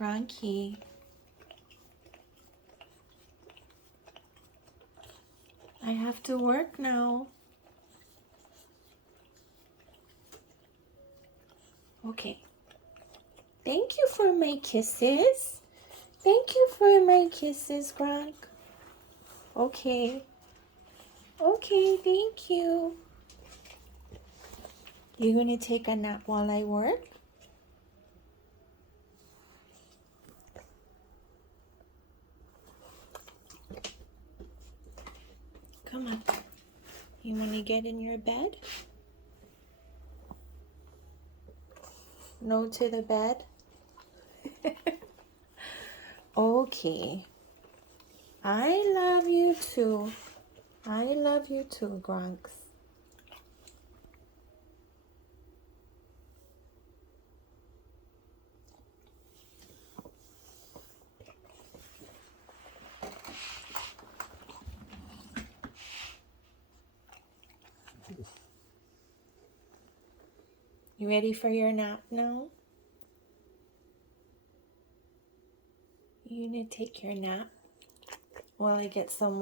Gronky. I have to work now. Okay. Thank you for my kisses. Thank you for my kisses, Gronk. Okay. Okay, thank you. You gonna take a nap while I work? Come on. You wanna get in your bed? No to the bed? Okay. I love you too. I love you too, Gronks. You ready for your nap now? You gonna take your nap while I get some work?